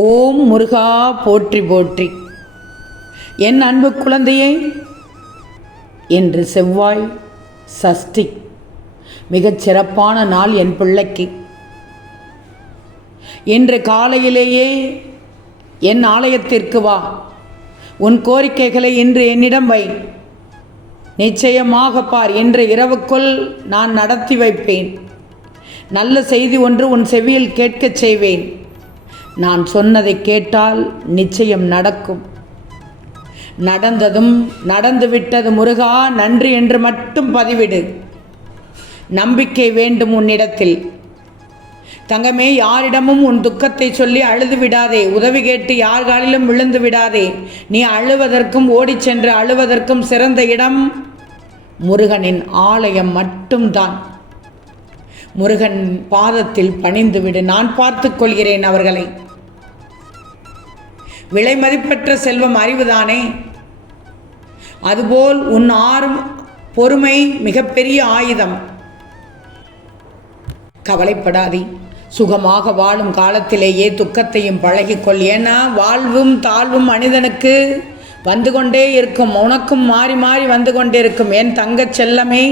ஓம் முருகா போற்றி போற்றி. என் அன்பு குழந்தையே, இன்று செவ்வாய் சஷ்டி, மிகச் சிறப்பான நாள் என் பிள்ளைக்கு. இன்று காலையிலேயே என் ஆலயத்திற்கு வா, உன் கோரிக்கைகளை இன்று என்னிடம் வை. நிச்சயமாக பார், இன்று இரவுக்குள் நான் நடத்தி வைப்பேன். நல்ல செய்தி ஒன்று உன் செவியில் கேட்கச் செய்வேன். நான் சொன்னதை கேட்டால் நிச்சயம் நடக்கும். நடந்ததும் நடந்துவிட்டது முருகா நன்றி என்று மட்டும் பதிவிடு. நம்பிக்கை வேண்டும் உன்னிடத்தில். தங்கமே, யாரிடமும் உன் துக்கத்தை சொல்லி அழுது விடாதே. உதவி கேட்டு யார் காலிலும் விழுந்து விடாதே. நீ அழுவதற்கும் ஓடிச் சென்று அழுவதற்கும் சிறந்த இடம் முருகனின் ஆலயம் மட்டும்தான். முருகன் பாதத்தில் பணிந்து விடு. நான் பார்த்து கொள்கிறேன் அவர்களை. விலை மதிப்பற்ற செல்வம் அறிவுதானே, அதுபோல் உன் பொறுமை மிகப்பெரிய ஆயுதம். கவலைப்படாதே. சுகமாக வாழும் காலத்திலேயே துக்கத்தையும் பழகிக்கொள். ஏன்னா வாழ்வும் தாழ்வும் மனிதனுக்கு வந்து கொண்டே இருக்கும். உனக்கும் மாறி மாறி வந்து கொண்டே இருக்கும். என் தங்கச் செல்லமே,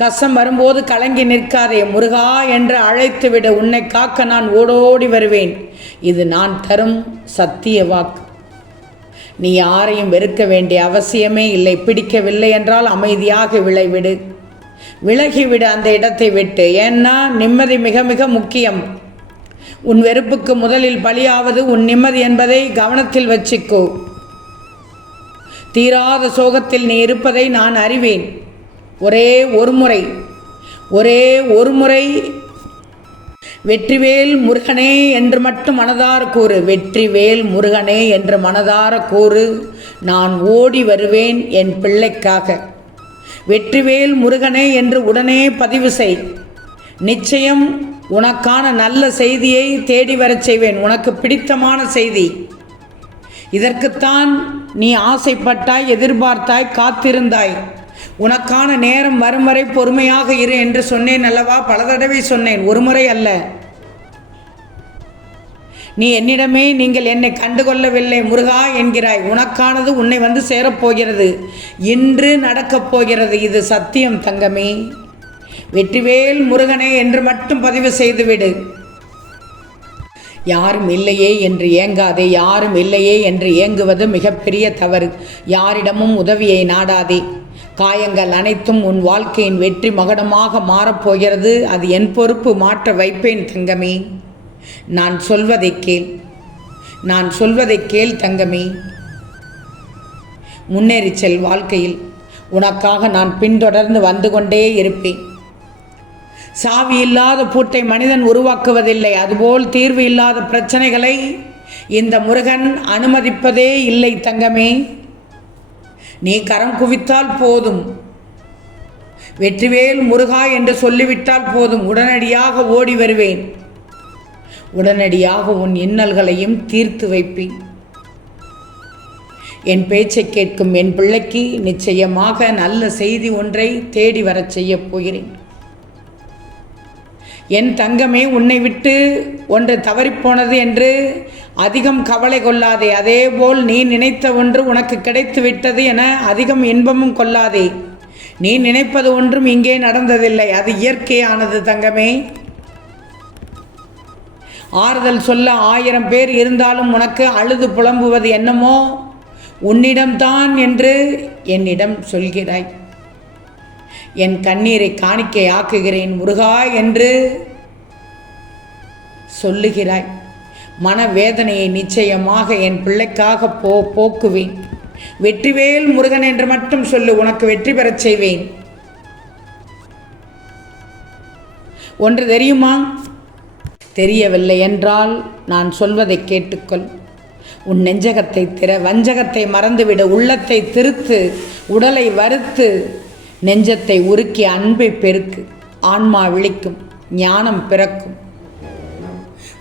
கஷ்டம் வரும்போது கலங்கி நிற்காதே. முருகா என்று அழைத்து விடு. உன்னை காக்க நான் ஓடோடி வருவேன். இது நான் தரும் சத்திய வாக்கு. நீ யாரையும் வெறுக்க வேண்டிய அவசியமே இல்லை. பிடிக்கவில்லை என்றால் அமைதியாக விலகிவிடு. விலகிவிடு அந்த இடத்தை விட்டு. ஏன்னா நிம்மதி மிக மிக முக்கியம். உன் வெறுப்புக்கு முதலில் பலியாவது உன் நிம்மதி என்பதை கவனத்தில் வச்சுக்கோ. தீராத சோகத்தில் நீ இருப்பதை நான் அறிவேன். ஒரே ஒரு முறை வெற்றிவேல் முருகனே என்று மட்டும் மனதார கூறு. வெற்றிவேல் முருகனே என்று மனதார கூறு. நான் ஓடி வருவேன் என் பிள்ளைக்காக. வெற்றிவேல் முருகனே என்று உடனே பதிவு செய். நிச்சயம் உனக்கான நல்ல செய்தியை தேடி வரச் செய்வேன். உனக்கு பிடித்தமான செய்தி. இதற்குத்தான் நீ ஆசைப்பட்டாய், எதிர்பார்த்தாய், காத்திருந்தாய். உனக்கான நேரம் வரும் வரை பொறுமையாக இரு என்று சொன்னேன் அல்லவா? பல தடவை சொன்னேன், ஒரு முறை அல்ல. நீ என்னிடமே நீங்கள் என்னை கண்டுகொள்ளவில்லை முருகா என்கிறாய். உனக்கானது உன்னை வந்து சேரப்போகிறது. இன்று நடக்கப் போகிறது. இது சத்தியம் தங்கமே. வெற்றிவேல் முருகனே என்று மட்டும் பதிவு செய்துவிடு. யாரும் இல்லையே என்று ஏங்காதே. யாரும் இல்லையே என்று ஏங்குவது மிகப்பெரிய தவறு. யாரிடமும் உதவியை நாடாதே. காயங்கள் அனைத்தும் உன் வாழ்க்கையின் வெற்றி மகுடமாக மாறப்போகிறது. அது என் பொறுப்பு. மாற்ற வைப்பேன் தங்கமே. நான் சொல்வதை கேள். நான் சொல்வதை கேள் தங்கமே. முன்னேறி செல் வாழ்க்கையில். உனக்காக நான் பின்தொடர்ந்து வந்து கொண்டே இருப்பேன். சாவி இல்லாத பூட்டை மனிதன் உருவாக்குவதில்லை. அதுபோல் தீர்வு இல்லாத பிரச்சனைகளை இந்த முருகன் அனுமதிப்பதே இல்லை தங்கமே. நீ கரம் குவித்தால் போதும். வெற்றிவேல் முருகா என்று சொல்லிவிட்டால் போதும். உடனடியாக ஓடி வருவேன். உடனடியாக உன் இன்னல்களையும் தீர்த்து வைப்பேன். என் பேச்சை கேட்கும் என் பிள்ளைக்கு நிச்சயமாக நல்ல செய்தி ஒன்றை தேடி வரச் செய்யப் போகிறேன். என் தங்கமே, உன்னை விட்டு ஒன்று தவறிப்போனது என்று அதிகம் கவலை கொள்ளாதே. அதேபோல் நீ நினைத்த ஒன்று உனக்கு கிடைத்து விட்டது என அதிகம் இன்பமும் கொள்ளாதே. நீ நினைப்பது ஒன்றும் இங்கே நடந்ததில்லை. அது இயற்கையானது தங்கமே. ஆறுதல் சொல்ல 1000 பேர் இருந்தாலும் உனக்கு அழுது புலம்புவது என்னமோ உன்னிடம்தான் என்று என்னிடம் சொல்கிறாய். என் கண்ணீரை காணிக்கை ஆக்குகிறேன் முருகா என்று சொல்லுகிறாய். மனவேதனையை நிச்சயமாக என் பிள்ளைக்காக போக்குவேன். வெற்றிவேல் முருகன் என்று மட்டும் சொல்லு. உனக்கு வெற்றி பெறச் செய்வேன். ஒன்று தெரியுமா? தெரியவில்லை என்றால் நான் சொல்வதை கேட்டுக்கொள். உன் நெஞ்சகத்தை வஞ்சகத்தை மறந்துவிடு. உள்ளத்தை திருத்து. உடலை வருத்து. நெஞ்சத்தை உருக்கி அன்பை பெருக்கு. ஆன்மா விழிக்கும். ஞானம் பிறக்கும்.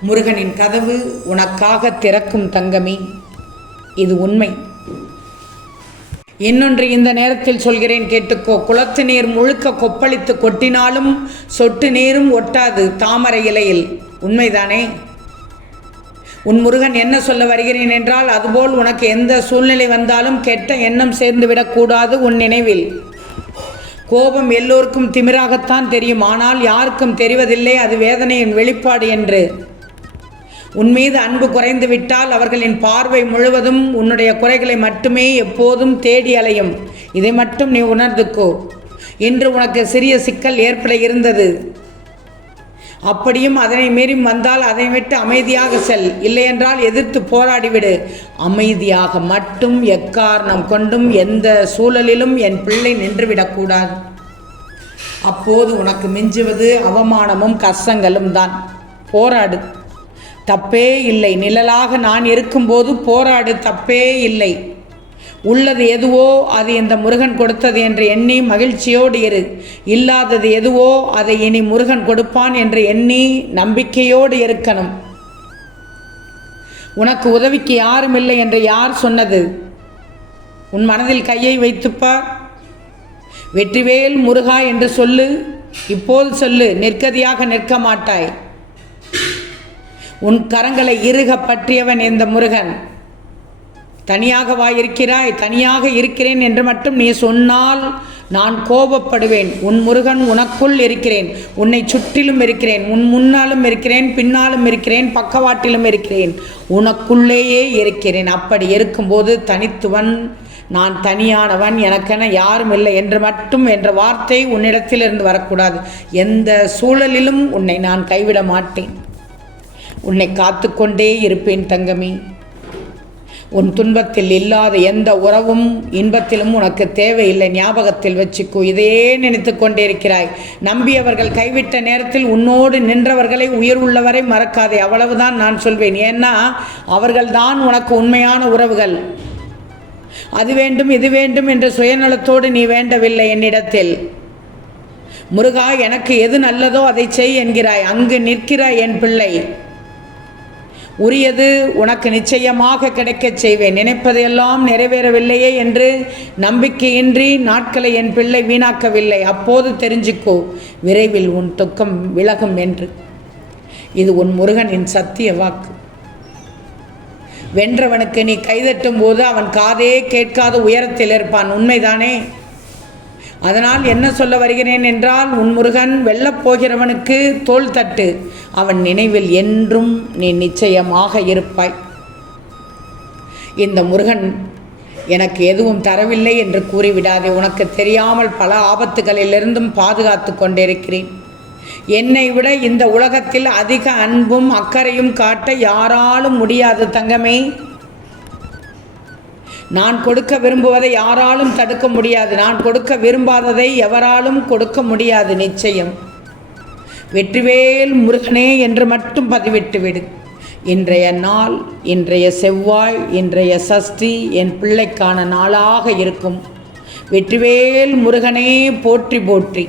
முருகனின் கதவு உனக்காக திறக்கும் தங்கமே. இது உண்மை. இன்னொன்று இந்த நேரத்தில் சொல்கிறேன், கேட்டுக்கோ. குளத்து நீர் முழுக்க கொப்பளித்து கொட்டினாலும் சொட்டு நீரும் ஒட்டாது தாமரை இலையில். உண்மைதானே? உன் முருகன் என்ன சொல்ல வருகிறேன் என்றால், அதுபோல் உனக்கு எந்த சூழ்நிலை வந்தாலும் கெட்ட எண்ணம் சேர்ந்து விடக்கூடாது. உன் நினைவில் கோபம் எல்லோருக்கும் திமிராகத்தான் தெரியும், ஆனால் யாருக்கும் தெரிவதில்லை அது வேதனையின் வெளிப்பாடு என்று. உன் மீது அன்பு குறைந்து விட்டால் அவர்களின் பார்வை முழுவதும் உன்னுடைய குறைகளை மட்டுமே எப்போதும் தேடி அலையும். இதை மட்டும் நீ உணர்ந்துக்கோ. இன்று உனக்கு சிறிய சிக்கல் ஏற்பட இருந்தது, அப்படியும் அதனை மீறி வந்தால் அதை விட்டு அமைதியாக செல். இல்லையென்றால் எதிர்த்து போராடிவிடு. அமைதியாக மட்டும் எக்காரணம் கொண்டும் எந்த சூழலிலும் என் பிள்ளை நின்றுவிடக்கூடாது. அப்போது உனக்கு மிஞ்சுவது அவமானமும் கஷ்டங்களும் தான். போராடு, தப்பே இல்லை. நிழலாக நான் இருக்கும்போது போராடு, தப்பே இல்லை. உள்ளது எதுவோ அது இந்த முருகன் கொடுத்தது என்று எண்ணி மகிழ்ச்சியோடு இரு. இல்லாதது எதுவோ அதை இனி முருகன் கொடுப்பான் என்று எண்ணி நம்பிக்கையோடு இருக்கணும். உனக்கு உதவிக்கு யாரும் இல்லை என்று யார் சொன்னது? உன் மனதில் கையை வைத்துப்பார். வெற்றிவேல் முருகா என்று சொல்லு. இப்போது சொல்லு, நிற்கதியாக நிற்க மாட்டாய். உன் கரங்களை இறுக பற்றியவன் இந்த முருகன். தனியாகவா இருக்கிறாய்? தனியாக இருக்கிறேன் என்று மட்டும் நீ சொன்னால் நான் கோபப்படுவேன். உன் முருகன் உனக்குள் இருக்கிறேன், உன்னை சுற்றிலும் இருக்கிறேன், உன் முன்னாலும் இருக்கிறேன், பின்னாலும் இருக்கிறேன், பக்கவாட்டிலும் இருக்கிறேன், உனக்குள்ளேயே இருக்கிறேன். அப்படி இருக்கும்போது தனித்துவன், நான் தனியானவன், எனக்கென யாரும் இல்லை என்று மட்டும் என்ற வார்த்தை உன்னிடத்திலிருந்து வரக்கூடாது. எந்த சூழலிலும் உன்னை நான் கைவிட மாட்டேன். உன்னை காத்து கொண்டே இருப்பேன் தங்கமே. உன் துன்பத்தில் இல்லாத எந்த உறவும் இன்பத்திலும் உனக்கு தேவையில்லை. ஞாபகத்தில் வச்சுக்கோ. இதையே நினைத்து கொண்டே இருக்கிறாய். நம்பியவர்கள் கைவிட்ட நேரத்தில் உன்னோடு நின்றவர்களை உயிர் உள்ளவரை மறக்காதே. அவ்வளவுதான் நான் சொல்வேன். ஏன்னா அவர்கள்தான் உனக்கு உண்மையான உறவுகள். அது வேண்டும் இது வேண்டும் என்ற சுயநலத்தோடு நீ வேண்டவில்லை என்னிடத்தில். முருகா, எனக்கு எது நல்லதோ அதை செய் என்கிறாய். அங்கு நிற்கிறாய் என் பிள்ளை. உரியது உனக்கு நிச்சயமாக கிடைக்கச் செய்வேன். நினைப்பதையெல்லாம் நிறைவேறவில்லையே என்று நம்பிக்கையின்றி நாட்களை என் பிள்ளை வீணாக்கவில்லை. அப்போது தெரிஞ்சுக்கோ, விரைவில் உன் துக்கம் விலகும் என்று. இது உன் முருகனின் சத்திய வாக்கு. வென்றவனுக்கு நீ கைதட்டும் போது அவன் காதே கேட்காத உயரத்தில் இருப்பான். உண்மைதானே? அதனால் என்ன சொல்ல வருகிறேன் என்றால், உன் முருகன் வெல்லப் போகிறவனுக்கு தோள் தட்டு. அவன் நினைவில் என்றும் நீ நிச்சயமாக இருப்பாய். இந்த முருகன் எனக்கு எதுவும் தரவில்லை என்று கூறிவிடாதே. உனக்கு தெரியாமல் பல ஆபத்துகளிலிருந்தும் பாதுகாத்து கொண்டிருக்கிறேன். என்னை விட இந்த உலகத்தில் அதிக அன்பும் அக்கறையும் காட்ட யாராலும் முடியாது தங்கமே. நான் கொடுக்க விரும்புவதை யாராலும் தடுக்க முடியாது. நான் கொடுக்க விரும்பாததை எவராலும் கொடுக்க முடியாது. நிச்சயம். வெற்றிவேல் முருகனே என்று மட்டும் பதிவிட்டுவிடு. இன்றைய நாள், இன்றைய செவ்வாய், இன்றைய சஷ்டி என் பிள்ளைக்கான நாளாக இருக்கும். வெற்றிவேல் முருகனே போற்றி போற்றி.